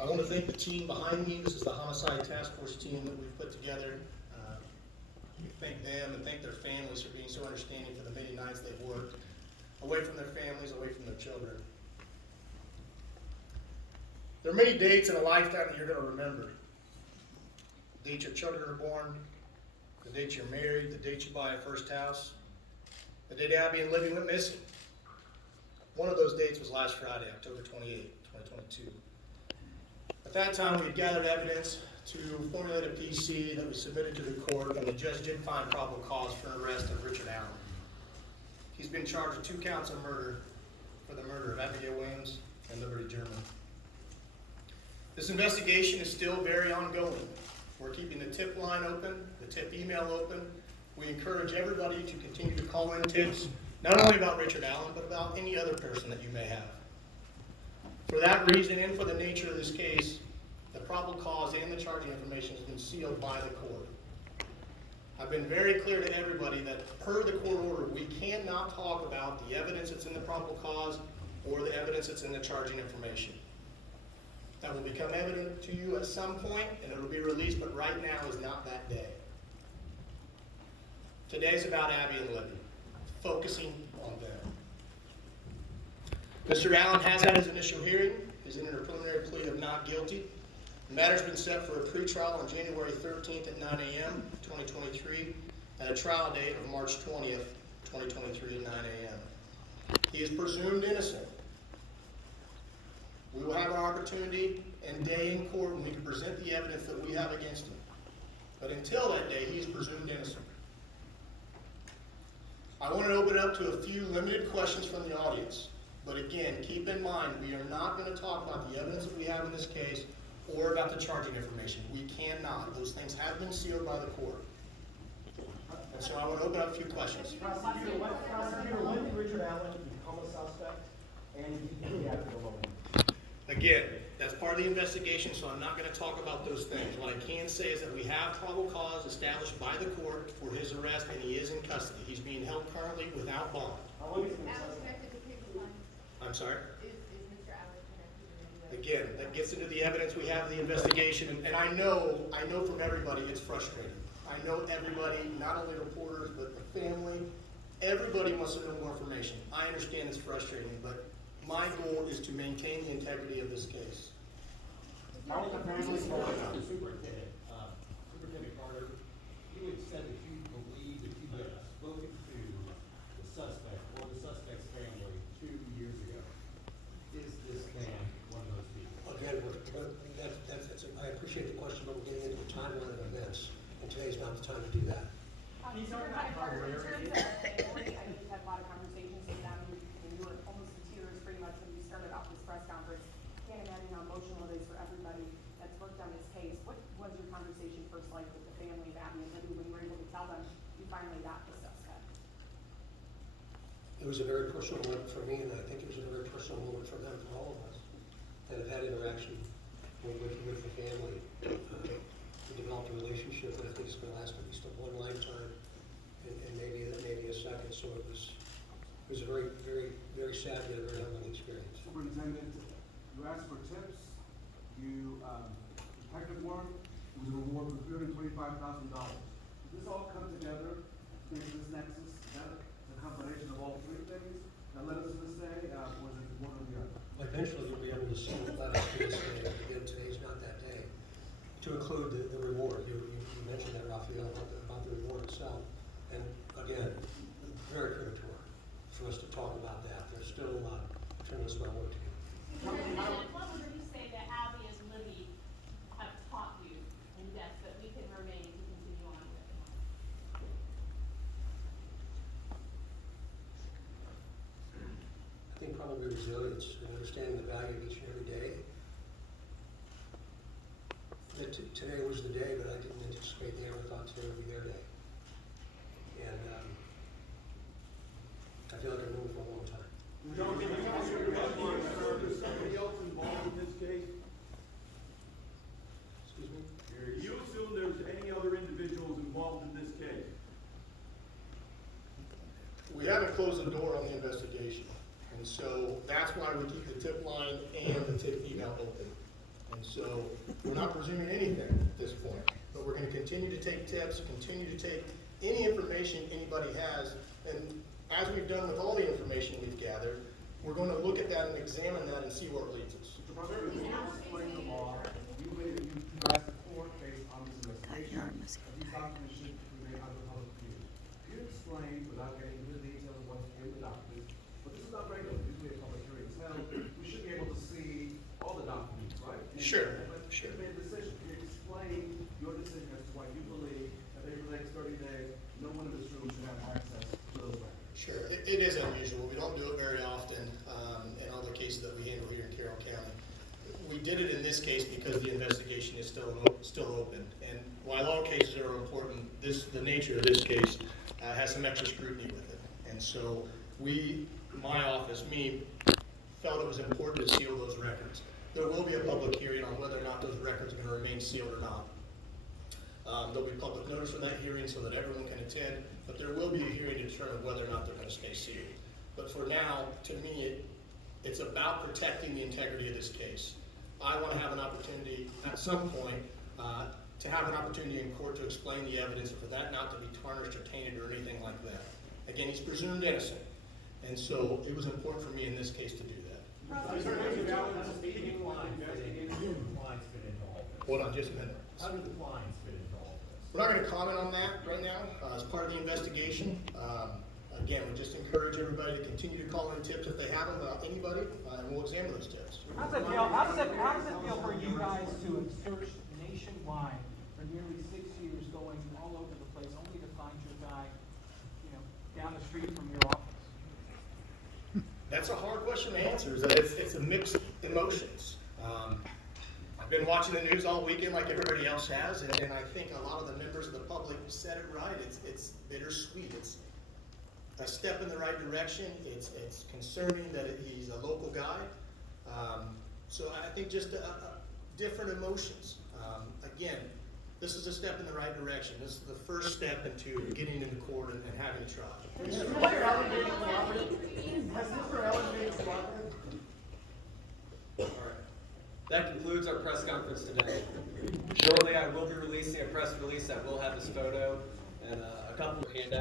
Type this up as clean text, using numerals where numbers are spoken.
I want to thank the team behind me. This is the Homicide Task Force team that we've put together. Thank them and thank their families for being so understanding for the many nights they've worked away from their families, away from their children. There are many dates in a lifetime that you're going to remember. The date your children are born, the date you're married, the date you buy a first house, the date Abby and Libby went missing. One of those dates was last Friday, October 28, 2022. At that time, we had gathered evidence to formulate a PC that was submitted to the court, and the judge did find probable cause for an arrest of Richard Allen. He's been charged with 2 counts of murder for the murder of Abigail Williams and Liberty German. This investigation is still very ongoing. We're keeping the tip line open, the tip email open. We encourage everybody to continue to call in tips, not only about Richard Allen, but about any other person that you may have. For that reason and for the nature of this case, the probable cause and the charging information has been sealed by the court. I've been very clear to everybody that per the court order, we cannot talk about the evidence that's in the probable cause or the evidence that's in the charging information. That will become evident to you at some point and it will be released, but right now is not that day. Today's about Abby and Libby, focusing on them. Mr. Allen has had his initial hearing. He's entered a preliminary plea of not guilty. The matter's been set for a pretrial on January 13th at 9 a.m. 2023 and a trial date of March 20th, 2023 at 9 a.m. He is presumed innocent. We will have our opportunity and day in court when we can present the evidence that we have against him. But until that day, he is presumed innocent. I want to open it up to a few limited questions from the audience. But again, keep in mind, we are not going to talk about the evidence that we have in this case or about the charging information. We cannot. Those things have been sealed by the court. And so I want to open up a few questions. Prosecutor, when did Richard Allen become a suspect and did he have to alone? Again, that's part of the investigation, so I'm not going to talk about those things. What I can say is that we have probable cause established by the court for his arrest, and he is in custody. He's being held currently without bond. How long has he been in Allen custody? connected to people. I'm sorry? Is Mr. Allen connected to any Again, that gets into the evidence we have, the investigation, and I know from everybody it's frustrating. I know everybody, not only reporters, but the family, everybody wants to know more information. I understand it's frustrating, but my goal is to maintain the integrity of this case. How was the family going on? Superintendent Carter, you had said that you believe that you had spoken to the suspect or the suspect's family 2 years ago. Is this man one of those people? Again, I appreciate the question, but we're getting into the timeline of events, and today's not the time to do that. Superintendent Carter, in terms of the family, I know you've had a lot of conversations with them, and you were almost in tears pretty much when you started off this press conference. Can't imagine how emotional it is for everybody that's worked on this case. What was your conversation first like with the family of Addy and Libby when you were able to tell them you finally got the suspect? It was a very personal moment for me, and I think it was a very personal moment for them, for all of us, that have had interaction with the family. We developed a relationship that I think is going to last at least one lifetime, and maybe a second. So it was a very, very, very sad and a very humbling experience. Superintendent, you asked for tips, you, detective work, it was a reward of $325,000. Did this all come together to make this nexus, that the combination of all 3 things that led us to this day, or was it one or the other? Eventually, you'll be able to see what led us to this day. Again, today's not that day. To include the reward, you mentioned that, Raphael, about the reward itself. And again, very premature for us to talk about that. There's still a lot of tremendous amount of work to do. What would you say that Abby and Libby have taught you in death that we can remain to continue on with? I think probably resilience and understanding the value of each and every day. That today was the day, but I didn't anticipate they ever thought today would be their day. And I feel like I've known for a long time. Somebody else involved in this case? Excuse me? You assume there's any other individuals involved in this case? We haven't closed the door on the investigation, and so that's why we keep the tip line and the tip email open. And so we're not presuming anything at this point, but we're gonna continue to take tips, continue to take any information anybody has, and as we've done with all the information we've gathered, we're gonna look at that and examine that and see where it leads us. Mr. Prosecutor, can you explain the law? You asked the court based on this investigation, that these documents should remain out of the public view. Can you explain, without getting into the details of what's in the documents, but this is not regular, usually a public hearing is held, we should be able to see all the documents, right? Sure, But sure. you made a decision. Can you explain your decision as to why you believe that maybe for the next 30 days, no one in this room should have access to those records? Sure, it is unusual. We don't do it very often in other cases that we handle here in Carroll County. We did it in this case because the investigation is still open. And while all cases are important, the nature of this case has some extra scrutiny with it. And so my office, felt it was important to seal those records. There will be a public hearing on whether or not those records are going to remain sealed or not. There'll be public notice for that hearing so that everyone can attend, but there will be a hearing to determine whether or not they're going to stay sealed. But for now, to me, it's about protecting the integrity of this case. I want to have an opportunity at some point to have an opportunity in court to explain the evidence, and for that not to be tarnished or tainted or anything like that. Again, he's presumed innocent, and so it was important for me in this case to do that. Hold on just a minute. How do the fines fit into all this? We're not going to comment on that right now as part of the investigation. Again, we just encourage everybody to continue to call in tips if they have them about anybody, and we'll examine those tips. How does it feel for you guys to have searched nationwide for nearly 6 years, going all over the place, only to find your guy, down the street from your office? That's a hard question to answer. It's a mixed emotions. I've been watching the news all weekend like everybody else has, and I think a lot of the members of the public said it right. It's bittersweet. It's a step in the right direction. It's concerning that he's a local guy. So I think just different emotions. Again, this is a step in the right direction. This is the first step into getting into court and having a trial. Has Mr. Allen been cooperative? Has Mr. Allen been cooperative? All right. That concludes our press conference today. Shortly, I will be releasing a press release that will have this photo and a couple of handouts.